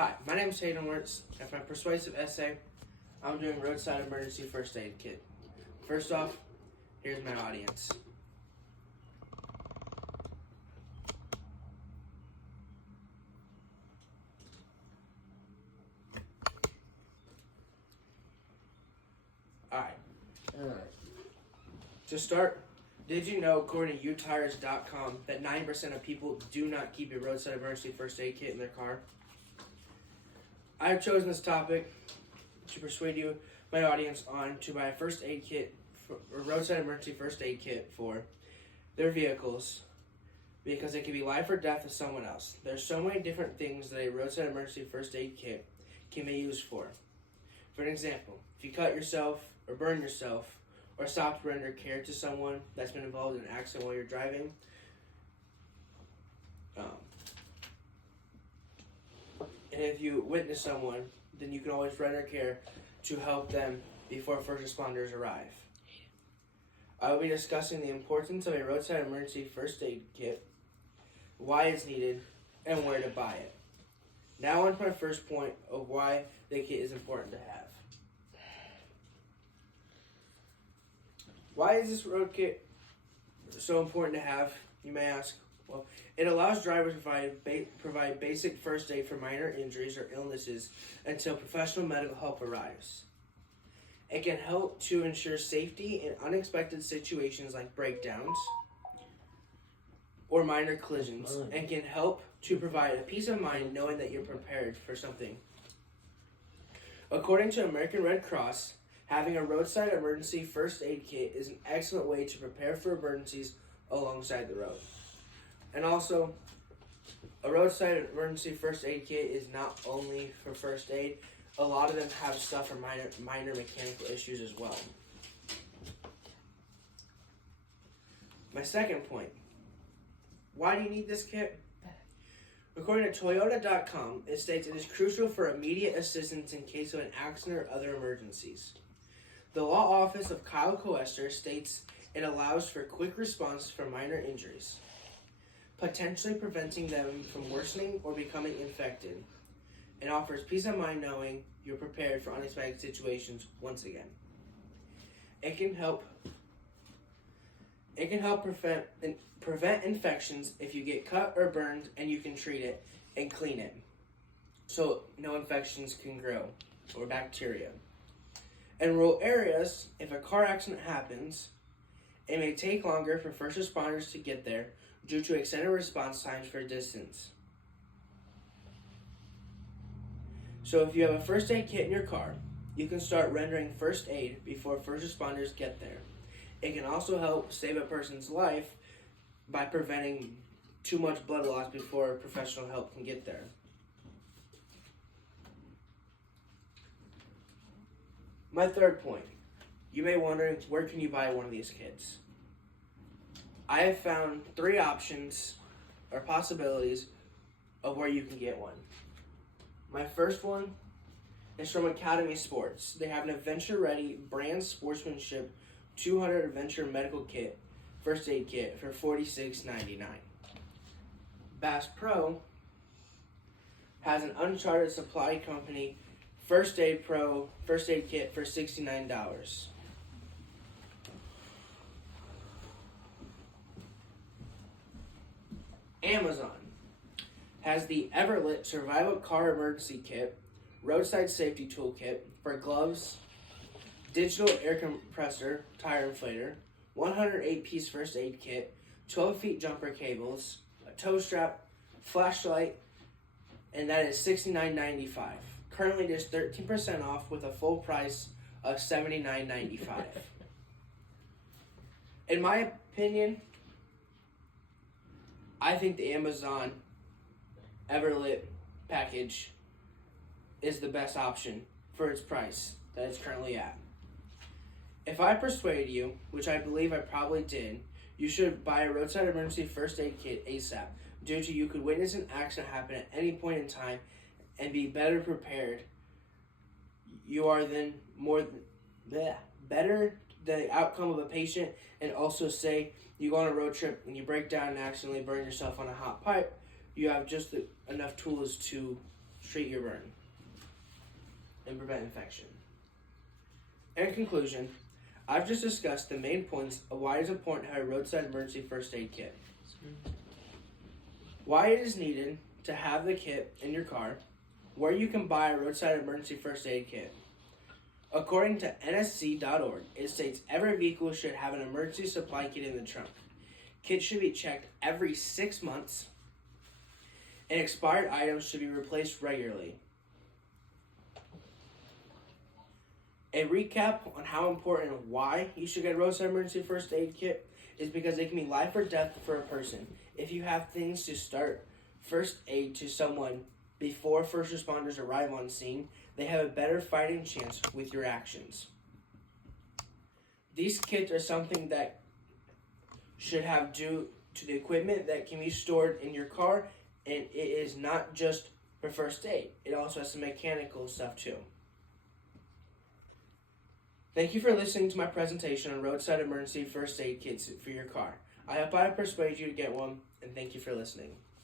Hi, my name is Hayden Wirtz, and for my persuasive essay, I'm doing roadside emergency first aid kit. First off, here's my audience. Alright. To start, did you know, according to utires.com, that 9% of people do not keep a roadside emergency first aid kit in their car? I have chosen this topic to persuade you, my audience, on to buy a first aid kit, a roadside emergency first aid kit for their vehicles, because it can be life or death of someone else. There's so many different things that a roadside emergency first aid kit can be used for. For an example, if you cut yourself or burn yourself or stop to render care to someone that's been involved in an accident while you're driving, and if you witness someone, then you can always render care to help them before first responders arrive. I will be discussing the importance of a roadside emergency first aid kit, why it's needed, and where to buy it. Now on to my first point of why the kit is important to have. Why is this road kit so important to have, you may ask? Well, it allows drivers to provide basic first aid for minor injuries or illnesses until professional medical help arrives. It can help to ensure safety in unexpected situations like breakdowns or minor collisions, and can help to provide a peace of mind knowing that you're prepared for something. According to American Red Cross, having a roadside emergency first aid kit is an excellent way to prepare for emergencies alongside the road. And also, a roadside emergency first aid kit is not only for first aid. A lot of them have stuff for minor mechanical issues as well. My second point. Why do you need this kit? According to Toyota.com, it states it is crucial for immediate assistance in case of an accident or other emergencies. The law office of Kyle Coester states it allows for quick response for minor injuries, potentially preventing them from worsening or becoming infected, and offers peace of mind knowing you're prepared for unexpected situations once again. It can help prevent infections if you get cut or burned, and you can treat it and clean it so no infections can grow or bacteria. In rural areas, if a car accident happens, it may take longer for first responders to get there due to extended response times for distance. So if you have a first aid kit in your car, you can start rendering first aid before first responders get there. It can also help save a person's life by preventing too much blood loss before professional help can get there. My third point. You may wonder, where can you buy one of these kits? I have found 3 options or possibilities of where you can get one. My first one is from Academy Sports. They have an adventure-ready brand sportsmanship 200 adventure medical kit, first aid kit for $46.99. Bass Pro has an Uncharted Supply Company First Aid Pro first aid kit for $69. Amazon has the Everlit Survival Car Emergency Kit, Roadside Safety Toolkit for gloves, digital air compressor, tire inflator, 108-piece first aid kit, 12-feet jumper cables, a tow strap, flashlight, and that is $69.95. Currently, there's 13% off with a full price of $79.95. In my opinion, I think the Amazon Everlit package is the best option for its price that it's currently at. If I persuade you, which I believe I probably did, you should buy a roadside emergency first aid kit ASAP, due to you could witness an accident happen at any point in time and be better prepared. You are then better than the outcome of a patient, and also say you go on a road trip and you break down and accidentally burn yourself on a hot pipe, you have just enough tools to treat your burn, and prevent infection. In conclusion, I've just discussed the main points of why it is important to have a roadside emergency first aid kit, why it is needed to have the kit in your car, where you can buy a roadside emergency first aid kit. According to nsc.org, it states every vehicle should have an emergency supply kit in the trunk. Kits should be checked every 6 months, and expired items should be replaced regularly. A recap on how important and why you should get a roadside emergency first aid kit is because it can be life or death for a person. If you have things to start first aid to someone before first responders arrive on scene, they have a better fighting chance with your actions. These kits are something that should have due to the equipment that can be stored in your car, and it is not just for first aid. It also has some mechanical stuff too. Thank you for listening to my presentation on roadside emergency first aid kits for your car. I hope I have persuaded you to get one, and thank you for listening.